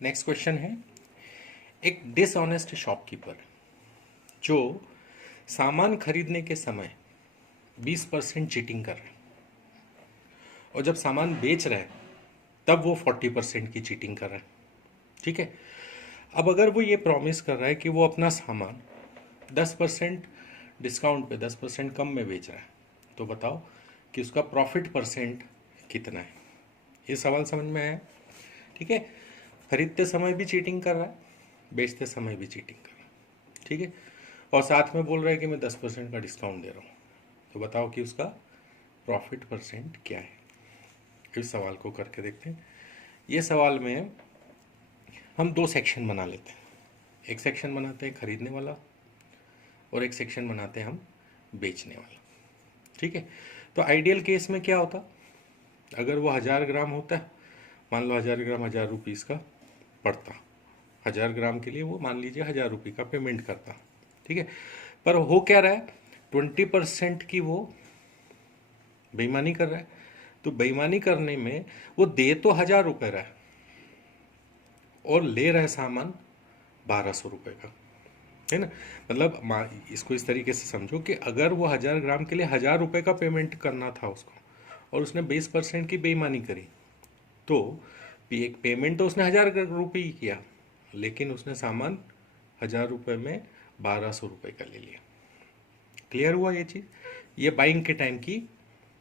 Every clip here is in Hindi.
नेक्स्ट क्वेश्चन है, एक डिसऑनेस्ट शॉपकीपर जो सामान खरीदने के समय 20% चीटिंग कर रहा है और जब सामान बेच रहा है तब वो 40% की चीटिंग कर रहा है। ठीक है, अब अगर वो ये प्रॉमिस कर रहा है कि वो अपना सामान 10% डिस्काउंट पे 10% कम में बेच रहा है, तो बताओ कि उसका प्रॉफिट परसेंट कितना है। ये सवाल समझ में आया? ठीक है, खरीदते समय भी चीटिंग कर रहा है, बेचते समय भी चीटिंग कर रहा है। ठीक है, और साथ में बोल रहा है कि मैं 10% का डिस्काउंट दे रहा हूँ, तो बताओ कि उसका प्रॉफिट परसेंट क्या है। इस सवाल को करके देखते हैं। ये सवाल में हम दो सेक्शन बना लेते हैं। एक सेक्शन बनाते हैं खरीदने वाला और एक सेक्शन बनाते हैं हम बेचने वाला। ठीक है, तो आइडियल केस में क्या होता, अगर वो 1000 ग्राम होता है, मान लो 1000 ग्राम 1000 रुपीज़ का पड़ता, 1000 ग्राम के लिए वो मान लीजिए 1000 रुपये का पेमेंट करता। ठीक है, पर हो क्या रहा है, 20% की वो बेईमानी कर रहा है। तो बेईमानी करने में वो दे तो 1000 रुपये रहा है और ले रहा है सामान 1200 रुपये का, है ना। मतलब इसको इस तरीके से समझो कि अगर वो 1000 ग्राम के लिए 1000 रुपये का पेमेंट करना था उसको और उसने 20% की बेईमानी करी, तो एक पेमेंट तो उसने 1000 रुपये ही किया, लेकिन उसने सामान 1000 रुपये में 1200 रुपये का ले लिया। क्लियर हुआ ये चीज़? ये बाइंग के टाइम की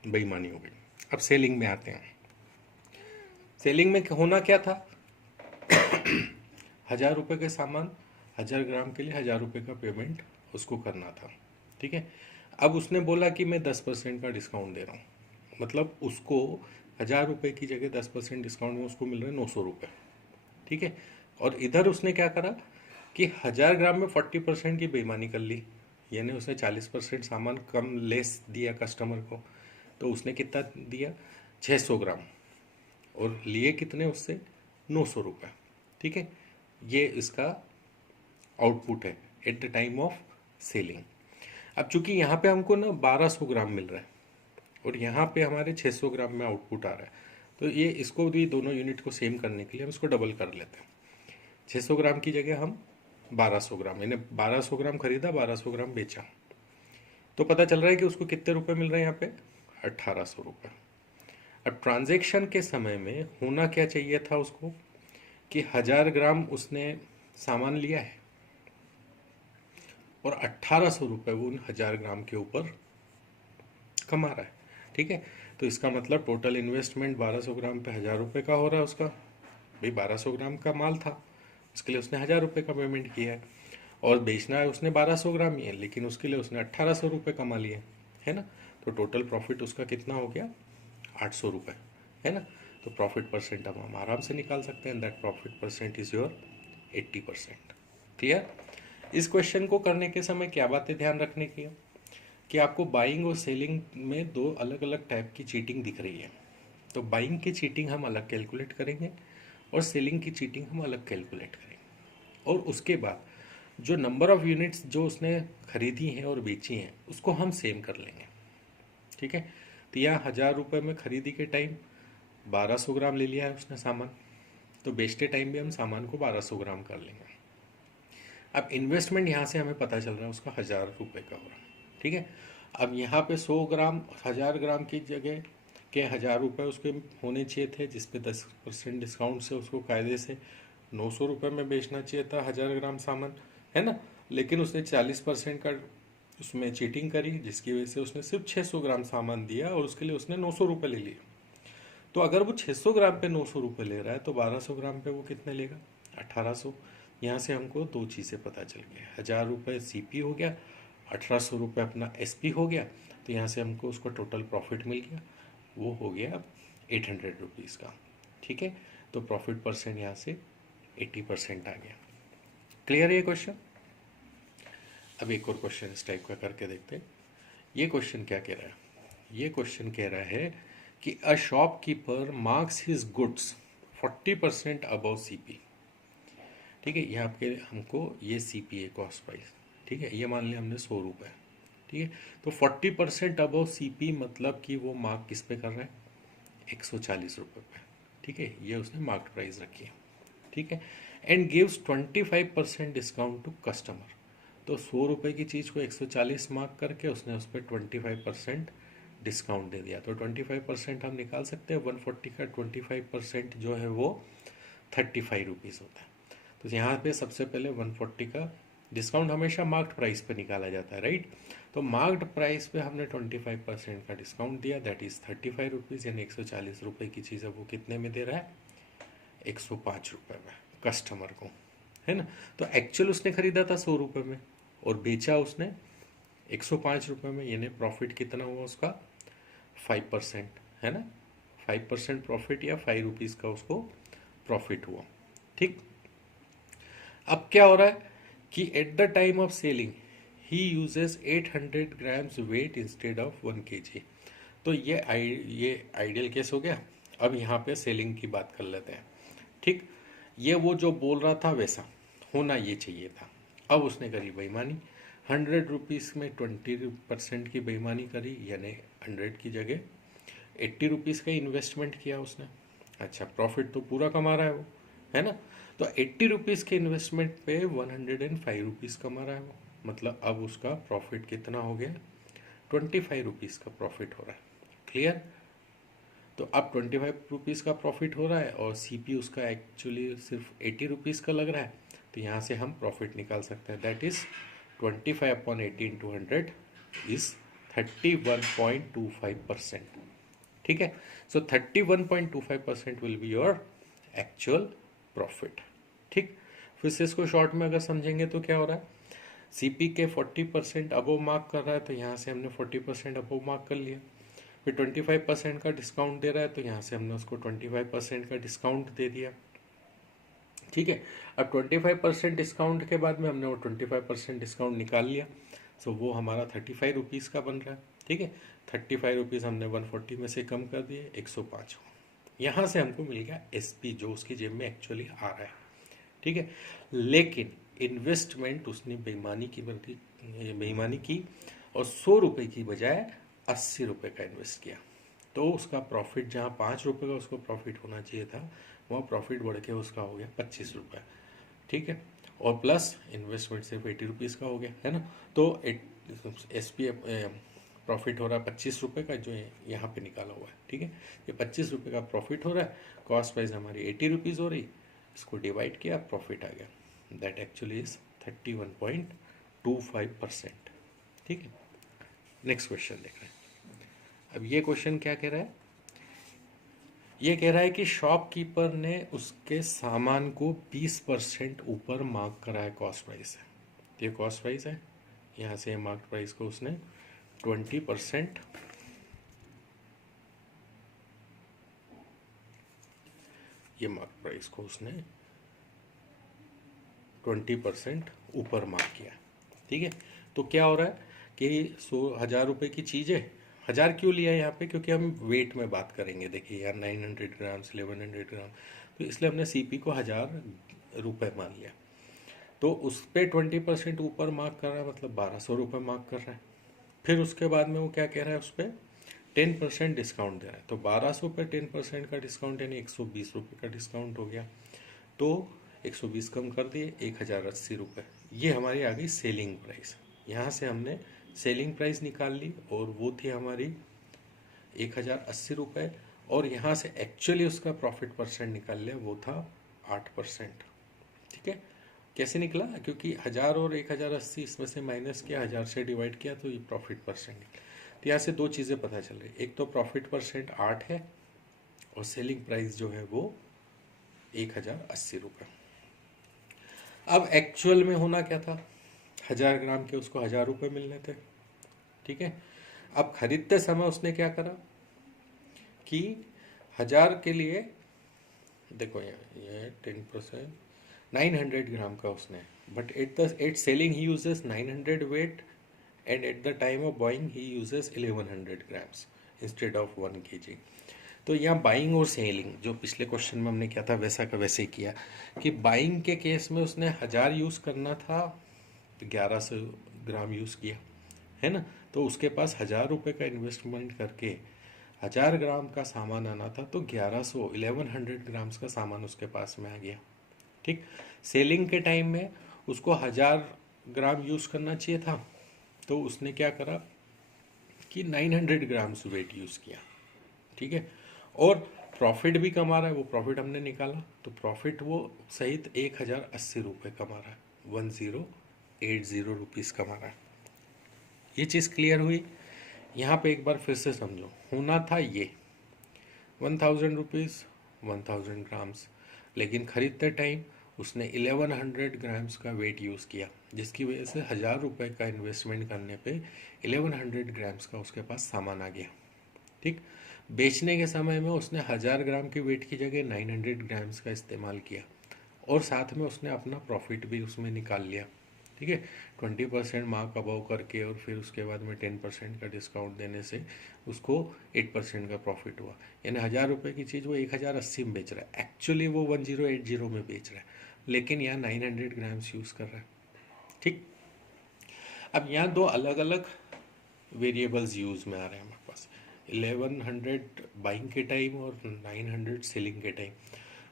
बेईमानी हो गई। अब सेलिंग में आते हैं। सेलिंग में होना क्या था, 1000 रुपये के सामान 1000 ग्राम के लिए 1000 रुपये का पेमेंट उसको करना था। ठीक है, अब उसने बोला कि मैं 10% का डिस्काउंट दे रहा हूँ, मतलब उसको 1000 रुपये की जगह 10% डिस्काउंट में उसको मिल रहे हैं 900 रुपये। ठीक है, और इधर उसने क्या करा कि 1000 ग्राम में 40% की बेईमानी कर ली, यानी उसने 40% सामान कम लेस दिया कस्टमर को। तो उसने कितना दिया, 600 ग्राम, और लिए कितने उससे, 900 रुपये। ठीक है, ये इसका आउटपुट है eight the time of selling. अब चूंकि यहाँ पे हमको ना 1200 ग्राम मिल रहा है और यहाँ पे हमारे 600 ग्राम में आउटपुट आ रहा है, तो ये इसको भी दोनों यूनिट को सेम करने के लिए हम इसको डबल कर लेते हैं। 600 ग्राम की जगह हम 1200 ग्राम, यानी 1200 ग्राम खरीदा 1200 ग्राम बेचा, तो पता चल रहा है कि उसको कितने रुपए मिल रहे हैं यहाँ पे, 1800 रुपये। अब ट्रांजैक्शन के समय में होना क्या चाहिए था उसको कि 1000 ग्राम उसने सामान लिया है और 1800 रुपये वो उन 1000 ग्राम के ऊपर कमा रहा है। ठीक है, तो इसका मतलब टोटल इन्वेस्टमेंट 1200 ग्राम पे 1000 रुपये का हो रहा है उसका। भाई 1200 ग्राम का माल था, उसके लिए उसने 1000 रुपये का पेमेंट किया है, और बेचना है उसने 1200 ग्राम ही है, लेकिन उसके लिए उसने 1800 रुपये कमा लिए, है ना। तो टोटल प्रॉफिट उसका कितना हो गया, 800 रुपये, है ना। तो प्रॉफिट परसेंट अब हम आराम से निकाल सकते हैं, that profit percent is your 80%। Clear? इस क्वेश्चन को करने के समय क्या बातें ध्यान रखने की है कि आपको बाइंग और सेलिंग में दो अलग अलग टाइप की चीटिंग दिख रही है। तो बाइंग की चीटिंग हम अलग कैलकुलेट करेंगे और सेलिंग की चीटिंग हम अलग कैलकुलेट करेंगे, और उसके बाद जो नंबर ऑफ यूनिट्स जो उसने खरीदी हैं और बेची हैं उसको हम सेम कर लेंगे। ठीक है, तो यहाँ 1000 रुपये में खरीदी के टाइम 1200 ग्राम ले लिया है उसने सामान, तो बेचते टाइम भी हम सामान को 1200 ग्राम कर लेंगे। अब इन्वेस्टमेंट यहाँ से हमें पता चल रहा है उसका 1000 रुपये का हो रहा है। ठीक है, अब यहाँ पे 100 ग्राम 1000 ग्राम की जगह के 1000 रुपये उसके होने चाहिए थे, जिसपे 10% डिस्काउंट से उसको कायदे से 900 रुपये में बेचना चाहिए था 1000 ग्राम सामान, है ना। लेकिन उसने 40% का उसमें चीटिंग करी, जिसकी वजह से उसने सिर्फ 600 ग्राम सामान दिया और उसके लिए उसने 900 रुपये ले लिए। तो अगर वो 600 ग्राम पे 900 रुपये ले रहा है तो 1200 ग्राम पे वो कितने लेगा, 1800। यहाँ से हमको दो चीज़ें पता चल गई, 1000 रुपये CP हो गया, 1800 रुपये अपना SP हो गया। तो यहाँ से हमको उसका टोटल प्रॉफिट मिल गया, वो हो गया 800 रुपीज़ का। ठीक है, तो प्रॉफिट परसेंट यहाँ से 80% आ गया। क्लियर है ये क्वेश्चन? अब एक और क्वेश्चन इस टाइप का करके देखते हैं। ये क्वेश्चन क्या कह रहा है, ये क्वेश्चन कह रहा है कि a shopkeeper marks his goods 40% above CP। ठीक है, ये आपके हमको ये CP है, कॉस्ट प्राइस। ठीक है, ये मान लिया हमने 100 रुपये। ठीक है, तो 40% अबव CP मतलब कि वो मार्क किस पे कर रहा है, 140 रुपये पे। ठीक है, ये उसने मार्क प्राइस रखी है। ठीक है, and gives 25% discount to customer. तो 100 रुपये की चीज़ को 140 मार्क करके उसने उस पर 25% डिस्काउंट दे दिया। तो 25% हम निकाल सकते हैं, 140 का 25% जो है वो 35 रुपीज़ होता है। तो यहाँ पे सबसे पहले 140 का डिस्काउंट हमेशा मार्क्ड प्राइस पे निकाला जाता है, राइट। तो मार्क्ड प्राइस पे हमने 25% का डिस्काउंट दिया, दैट इज़ 35 रुपीज़, यानी 140 रुपये की चीज़ है वो कितने में दे रहा है, 105 रुपये में कस्टमर को, है ना। तो एक्चुअल उसने खरीदा था 100 रुपये में और बेचा उसने 105 रुपये में, यानी प्रॉफिट कितना हुआ उसका, 5%, है ना। 5% प्रॉफिट या 5 रुपीज़ का उसको प्रॉफिट हुआ, ठीक। अब क्या हो रहा है कि eight the time of selling he uses 800 grams wait instead of 1 kg। तो ये आइडियल केस हो गया। अब यहाँ पे सेलिंग की बात कर लेते हैं, ठीक। ये वो जो बोल रहा था वैसा होना ये चाहिए था। अब उसने करी बेईमानी, 100 रुपीज़ में 20% की बेईमानी करी, यानी 100 की जगह 80 रुपीज़ का इन्वेस्टमेंट किया उसने। अच्छा, प्रॉफिट तो पूरा कमा रहा है वो, है ना। तो 80 रुपीज़ के इन्वेस्टमेंट पे 105 रुपीज़ कमा रहा है वो, मतलब अब उसका प्रॉफिट कितना हो गया, 25 रुपीज़ का प्रॉफिट हो रहा है। क्लियर। तो अब 25 रुपीज़ का प्रॉफिट हो रहा है और सीपी उसका एक्चुअली सिर्फ 80 रुपीज़ का लग रहा है। तो यहाँ से हम प्रॉफिट निकाल सकते हैं, दैट इज़ 25/80 × 100 इज़ 31.25%, ठीक है। सो 31.25% will be your actual profit, ठीक। फिर से इसको शॉर्ट में अगर समझेंगे तो क्या हो रहा है, सीपी के 40% अबव मार्क कर रहा है, तो यहाँ से हमने 40% अबव मार्क कर लिया। फिर 25% का डिस्काउंट दे रहा है, तो यहाँ से हमने उसको 25% का डिस्काउंट दे दिया, ठीक है। अब 25% डिस्काउंट के बाद में हमने वो 25% डिस्काउंट निकाल लिया, सो वो हमारा 35 रुपीज़ का बन रहा है, ठीक है। 35 रुपीज़ हमने 140 में से कम कर दिए, 105 हो। यहाँ से हमको मिल गया एसपी जो उसकी जेब में एक्चुअली आ रहा है, ठीक है। लेकिन इन्वेस्टमेंट उसने बेईमानी की और 100 रुपये की बजाय 80 रुपये का इन्वेस्ट किया। तो उसका प्रॉफिट जहाँ 5 रुपये का उसको प्रॉफिट होना चाहिए था, वहाँ प्रॉफिट बढ़ के उसका हो गया 25 रुपये, ठीक है। और प्लस इन्वेस्टमेंट सिर्फ 80 रुपीज़ का हो गया, है ना। तो एसपी प्रॉफिट हो रहा है 25 रुपये का, जो यहाँ पे निकाला हुआ है, ठीक है। ये 25 रुपये का प्रॉफिट हो रहा है, कॉस्ट प्राइस हमारी 80 रुपीज़ हो रही, इसको डिवाइड किया, प्रॉफिट आ गया, दैट एक्चुअली इज 31.25%, ठीक है। नेक्स्ट क्वेश्चन देख रहे हैं। अब ये क्वेश्चन क्या कह रहा है, ये कह रहा है कि शॉपकीपर ने उसके सामान को 20% ऊपर मार्क करा है कॉस्ट प्राइस से। ये कॉस्ट प्राइस है, यहाँ से मार्क प्राइस को उसने 20%, ये मार्क प्राइस को उसने 20% ऊपर मार्क किया, ठीक है। तो क्या हो रहा है कि 1000 रुपये की चीज़ है, 1000 क्यों लिया है यहाँ पे, क्योंकि हम वेट में बात करेंगे। देखिए यार 900 ग्राम्स 1100 ग्राम, तो इसलिए हमने सीपी को 1000 रुपये मान लिया। तो उस पर 20% ऊपर मार्क कर रहा है, मतलब 1200 रुपये मार्क कर रहा है। फिर उसके बाद में वो क्या कह रहा है, उस पर 10% डिस्काउंट दे रहा है। तो 1200 पे 10% का डिस्काउंट यानी 120 रुपये का डिस्काउंट हो गया। तो 120 कम कर दिए, 1080 रुपये। ये हमारी आ गई सेलिंग प्राइस। यहाँ से हमने सेलिंग प्राइस निकाल ली और वो थी हमारी 1080 रुपये, और यहाँ से एक्चुअली उसका प्रॉफिट परसेंट निकाल लिया, वो था 8%, ठीक है। कैसे निकला, क्योंकि 1000 और 1080 इसमें से माइनस किया, 1000 से डिवाइड किया, तो ये प्रॉफिट परसेंट निकला। तो यहाँ से दो चीज़ें पता चल रही, एक तो प्रॉफिट परसेंट 8 है और सेलिंग प्राइस जो है वो 1080 रुपये। अब एक्चुअल में होना क्या था, 1000 ग्राम के उसको 1000 रुपये मिलने थे, ठीक है। अब खरीदते समय उसने क्या करा कि 1000 के लिए, देखो ये 10% 900 ग्राम का उसने, but at selling he uses 900 weight, and at the time of buying he uses 1100 grams instead of 1 kg। तो यहाँ बाइंग और सेलिंग जो पिछले क्वेश्चन में हमने किया था वैसा का वैसे ही किया, कि बाइंग के केस में उसने 1000 यूज़ करना था, 1100 ग्राम यूज़ किया, है ना। तो उसके पास 1000 रुपये का इन्वेस्टमेंट करके 1000 ग्राम का सामान आना था, तो 1100 ग्राम्स का सामान उसके पास में आ गया, ठीक। सेलिंग के टाइम में उसको 1000 ग्राम यूज़ करना चाहिए था, तो उसने क्या करा कि 900 ग्राम्स वेट यूज़ किया। ठीक है, और प्रॉफिट भी कमा रहा है, वो प्रॉफिट हमने निकाला, तो प्रॉफिट वो सहित 1080 रुपये कमा रहा है, 1080 रुपीज़ कमा रहा है। ये चीज़ क्लियर हुई। यहाँ पे एक बार फिर से समझो, होना था ये 1000 रुपीज़ 1000 ग्राम्स, लेकिन खरीदते टाइम उसने 1100 ग्राम्स का वेट यूज़ किया, जिसकी वजह से 1000 रुपये का इन्वेस्टमेंट करने पे 1100 ग्राम्स का उसके पास सामान आ गया। ठीक। बेचने के समय में उसने 1000 ग्राम के वेट की जगह 900 ग्राम्स का इस्तेमाल किया, और साथ में उसने अपना प्रॉफिट भी उसमें निकाल लिया। ठीक है, 20% मार्क अबाउ करके, और फिर उसके बाद में 10% का डिस्काउंट देने से उसको 8% का प्रॉफिट हुआ। यानी 1000 रुपये की चीज़ वो 1080 में बेच रहा है, एक्चुअली वो 1080 में बेच रहा है, लेकिन यहाँ 900 ग्राम्स यूज़ कर रहा है। ठीक। अब यहाँ दो अलग अलग वेरिएबल्स यूज़ में आ रहे हैं हमारे पास, 1100 बाइंग के टाइम और 900 सेलिंग के टाइम।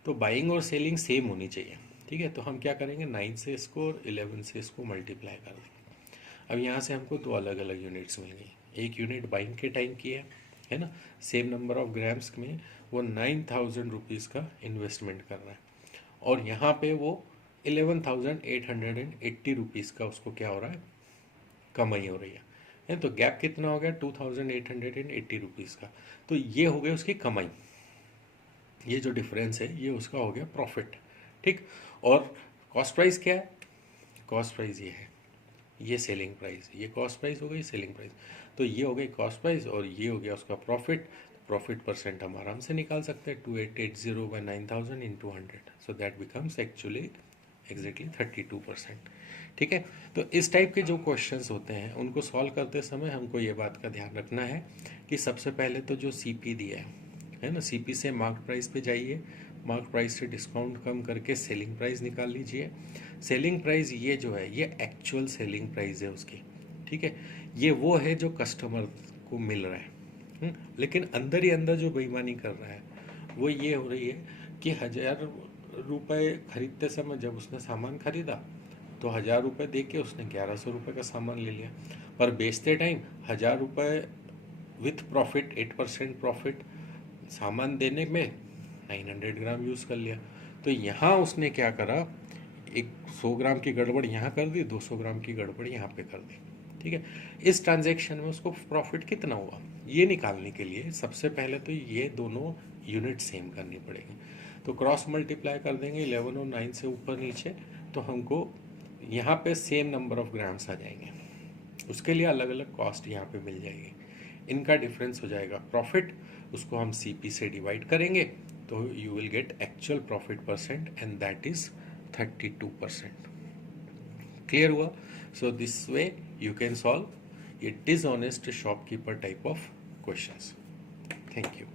तो बाइंग और सेलिंग सेम होनी चाहिए। ठीक है, तो हम क्या करेंगे, 9 से इसको और 11 से इसको मल्टीप्लाई कर देंगे। अब यहाँ से हमको दो अलग अलग यूनिट्स मिल गई। एक यूनिट बाइंग के टाइम की है ना, सेम नंबर ऑफ ग्राम्स में वो 9000 रुपीज़ का इन्वेस्टमेंट कर रहा है, और यहाँ पे वो 11,880 रुपीज़ का उसको क्या हो रहा है, कमाई हो रही है। तो गैप कितना हो गया, 2880 रुपीज़ का। तो ये हो गया उसकी कमाई, ये जो डिफरेंस है ये उसका हो गया प्रॉफिट। ठीक। और कॉस्ट प्राइस क्या है, कॉस्ट प्राइस ये है, ये सेलिंग प्राइस, ये कॉस्ट प्राइस हो गई, सेलिंग प्राइस, तो ये हो गई कॉस्ट प्राइस, और ये हो गया उसका प्रॉफिट। प्रॉफिट परसेंट हम आराम से निकाल सकते हैं, 2880 by 9000 in 200, so that becomes actually exactly 32%। ठीक है, तो इस टाइप के जो क्वेश्चंस होते हैं उनको सॉल्व करते समय हमको ये बात का ध्यान रखना है कि सबसे पहले तो जो सीपी दिया है ना, सीपी से मार्क प्राइस पे जाइए, मार्क प्राइस से डिस्काउंट कम करके सेलिंग प्राइस निकाल लीजिए। सेलिंग प्राइस ये जो है ये एक्चुअल सेलिंग प्राइस है उसकी। ठीक है, ये वो है जो कस्टमर को मिल रहा है। लेकिन अंदर ही अंदर जो बेईमानी कर रहा है वो ये हो रही है कि 1000 रुपये खरीदते समय जब उसने सामान खरीदा तो 1000 रुपये दे के उसने 1100 रुपये का सामान ले लिया, पर बेचते टाइम 1000 रुपये विथ प्रॉफिट 8% प्रॉफिट सामान देने में 900 ग्राम यूज़ कर लिया। तो यहाँ उसने क्या करा, एक 100 ग्राम की गड़बड़ यहाँ कर दी, 200 ग्राम की गड़बड़ यहाँ पे कर दी। ठीक है, इस ट्रांजैक्शन में उसको प्रॉफिट कितना हुआ ये निकालने के लिए सबसे पहले तो ये दोनों यूनिट सेम करनी पड़ेगी। तो क्रॉस मल्टीप्लाई कर देंगे 11 और 9 से ऊपर नीचे, तो हमको यहाँ पे सेम नंबर ऑफ ग्राम्स आ जाएंगे। उसके लिए अलग अलग कॉस्ट यहाँ पे मिल जाएगी, इनका डिफरेंस हो जाएगा प्रॉफिट, उसको हम सीपी से डिवाइड करेंगे तो you will get actual profit percent, and that is 32%। Clear हुआ? So this way you can solve a dishonest shopkeeper type of questions. Thank you.